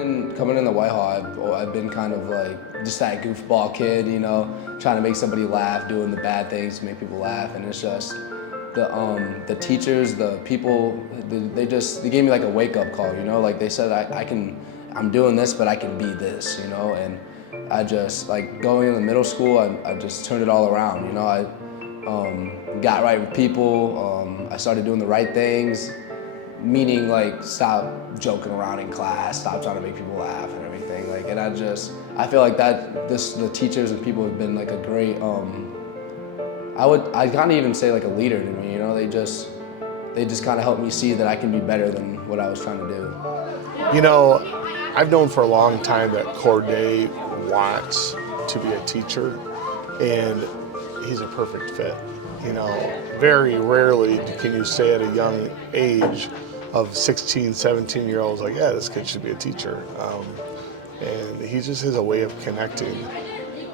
Coming in the Whitehall, I've been kind of like just that goofball kid, you know, trying to make somebody laugh, doing the bad things to make people laugh, and it's just the teachers, the people, they gave me like a wake up call, you know, like they said I'm doing this, but I can be this, you know, and I just like going into middle school, I just turned it all around, you know, I got right with people, I started doing the right things. Meaning like stop joking around in class, stop trying to make people laugh and everything. Like, and I feel like the teachers and people have been like a great, I can't even say like a leader to me, you know, they just kind of helped me see that I can be better than what I was trying to do. You know, I've known for a long time that Corde wants to be a teacher, and he's a perfect fit. You know, very rarely can you say at a young age of 16, 17-year-olds like, yeah, this kid should be a teacher. And he just has a way of connecting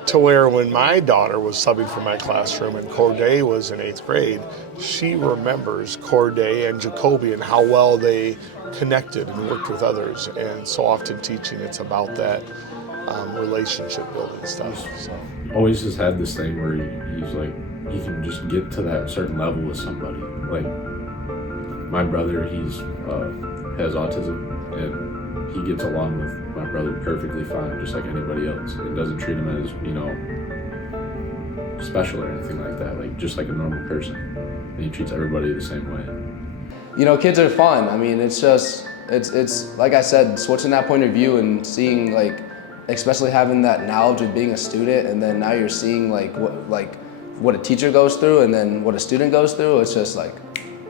to where when my daughter was subbing for my classroom and Corde was in 8th grade, she remembers Corde and Jacoby and how well they connected and worked with others. And so often teaching, it's about that relationship building stuff. So. Always has had this thing where he's like, he can just get to that certain level with somebody. Like my brother, has autism, and he gets along with my brother perfectly fine, just like anybody else. It doesn't treat him as, you know, special or anything like that, like just like a normal person. And he treats everybody the same way. You know, kids are fun. I mean, it's just, it's like I said, switching that point of view and seeing like, especially having that knowledge of being a student, and then now you're seeing what a teacher goes through and then what a student goes through. It's just like,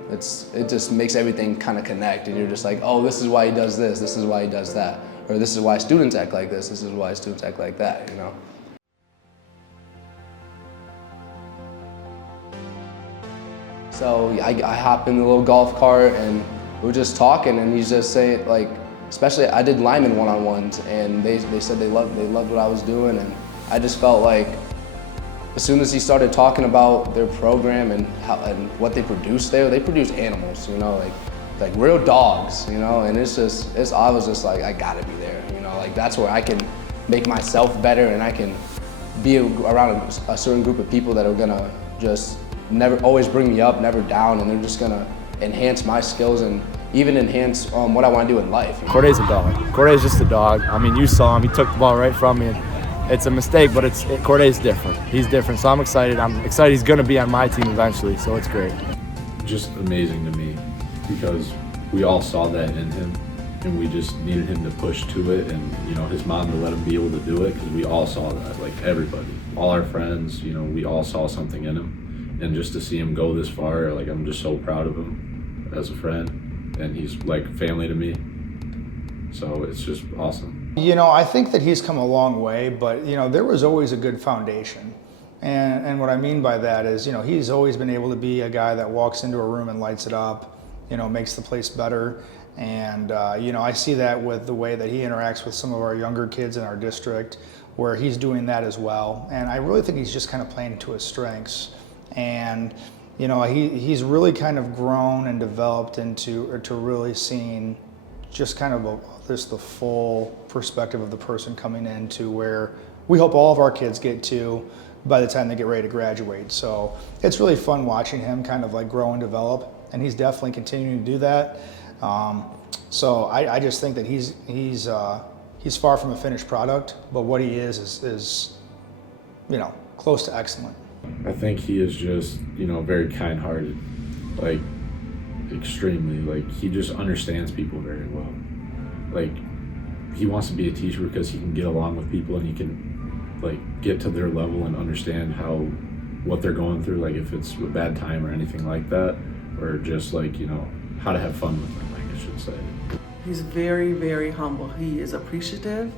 it just makes everything kind of connect, and you're just like, oh, this is why he does this is why he does that, or this is why students act like this is why students act like that, you know. So I hop in the little golf cart and we're just talking, and he's just saying, like, especially I did lineman one-on-ones, and they said they loved what I was doing, and I just felt like as soon as he started talking about their program and what they produce there, they produce animals, you know, like real dogs, you know, and I was just like, I gotta be there, you know, like that's where I can make myself better, and I can be around a certain group of people that are gonna just never always bring me up, never down, and they're just gonna enhance my skills and even enhance what I want to do in life. You know? Corde's a dog. Corde's just a dog. I mean, you saw him. He took the ball right from me. It's a mistake, but Corde's different. He's different, so I'm excited. He's going to be on my team eventually, so it's great. Just amazing to me, because we all saw that in him, and we just needed him to push to it, and, you know, his mom to let him be able to do it, because we all saw that, like everybody. All our friends, you know, we all saw something in him, and just to see him go this far, like, I'm just so proud of him as a friend, and he's like family to me, so it's just awesome. You know, I think that he's come a long way, but, you know, there was always a good foundation. And what I mean by that is, you know, he's always been able to be a guy that walks into a room and lights it up, you know, makes the place better. And, you know, I see that with the way that he interacts with some of our younger kids in our district, where he's doing that as well. And I really think he's just kind of playing to his strengths. And, you know, he's really kind of grown and developed into really seeing just kind of the full perspective of the person coming in, to where we hope all of our kids get to by the time they get ready to graduate. So it's really fun watching him kind of like grow and develop, and he's definitely continuing to do that. So I just think that he's far from a finished product, but what he is you know, close to excellent. I think he is just, you know, very kind-hearted, like extremely, like he just understands people very well. Like he wants to be a teacher because he can get along with people, and he can like get to their level and understand what they're going through, like if it's a bad time or anything like that, or just like, you know, how to have fun with them, like I should say. He's very, very humble. He is appreciative.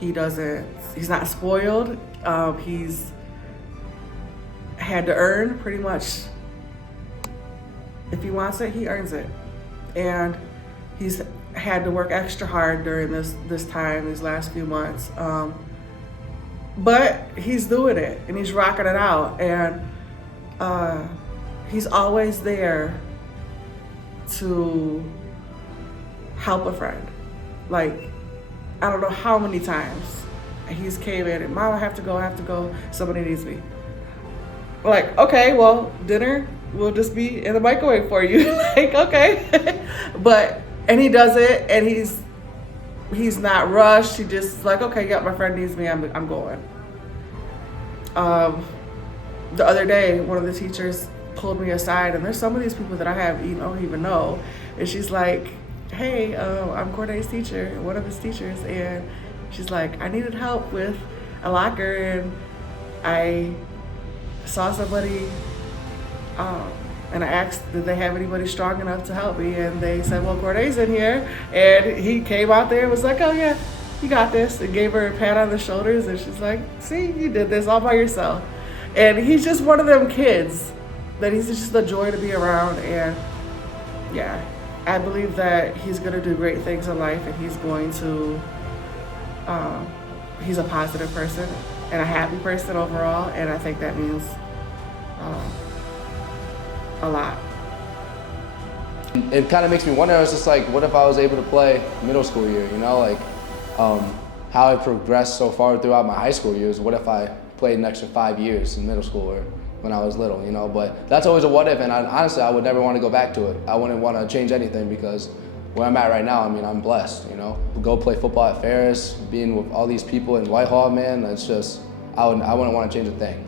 He's not spoiled. He's had to earn pretty much. If he wants it, he earns it. And he's had to work extra hard during this time, these last few months. But he's doing it, and he's rocking it out. And he's always there to help a friend. Like, I don't know how many times he's came in and, Mom, I have to go, somebody needs me. We're like, okay, well, dinner will just be in the microwave for you. Like, okay. And he does it, and he's not rushed. He just like, okay, yeah, my friend needs me, I'm going. The other day, one of the teachers pulled me aside, and there's some of these people that I don't even know, and she's like, hey, I'm Corde's teacher, one of his teachers, and she's like, I needed help with a locker, and I saw somebody, and I asked, did they have anybody strong enough to help me? And they said, well, Corde's in here. And he came out there and was like, oh yeah, you got this. And gave her a pat on the shoulders. And she's like, see, you did this all by yourself. And he's just one of them kids that he's just a joy to be around. And yeah, I believe that he's going to do great things in life, and he's going to, he's a positive person and a happy person overall. And I think that means a lot. It kind of makes me wonder, it's just like, what if I was able to play middle school year, you know, like how I progressed so far throughout my high school years. What if I played an extra 5 years in middle school or when I was little, you know? But that's always a what if, and honestly, I would never want to go back to it. I wouldn't want to change anything, because where I'm at right now, I mean, I'm blessed, you know? Go play football at Ferris, being with all these people in Whitehall, man, it's just, I wouldn't want to change a thing.